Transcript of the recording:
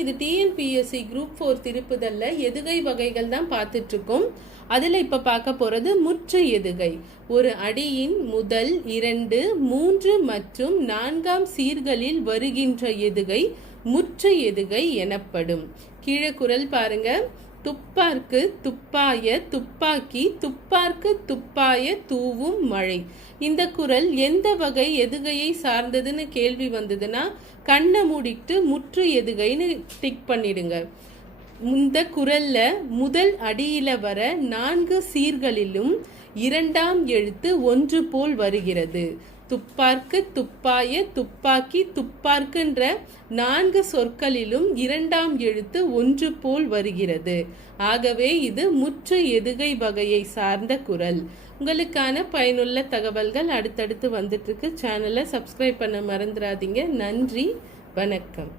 இது TNPSC group 4 திருப்புதல்ல எதுகை வகைகள் தான் பார்த்துட்டு இருக்கோம். அதில் இப்போ பார்க்க போகிறது முற்று எதுகை. ஒரு அடியின் முதல் 2, 3 மற்றும் 4ஆம் சீர்களில் வருகின்ற எதுகை முற்று எதுகை எனப்படும். கீழே குறள் பாருங்க. துப்பார்க்கு துப்பாய துப்பாக்கி துப்பார்க்கு துப்பாய தூவும் மழை. இந்த குறள் எந்த வகை எதுகையை சார்ந்ததுன்னு கேள்வி வந்ததுன்னா கண்ணை மூடிட்டு முற்று எதுகைன்னு டிக் பண்ணிடுங்க. இந்த குறள்ல முதல் அடியில வர 4 சீர்களிலும் 2ஆம் எழுத்து ஒன்று போல் வருகிறது. துப்பார்க்கு துப்பாய துப்பாக்கி துப்பார்க்குன்ற 4 சொற்களிலும் 2ஆம் எழுத்து ஒன்று போல் வருகிறது. ஆகவே இது முற்று எதுகை வகையை சார்ந்த குறள். உங்களுக்கான பயனுள்ள தகவல்கள் அடுத்தடுத்து வந்துட்டு இருக்கு. சேனலை சப்ஸ்கிரைப் பண்ண மறந்துடாதீங்க. நன்றி, வணக்கம்.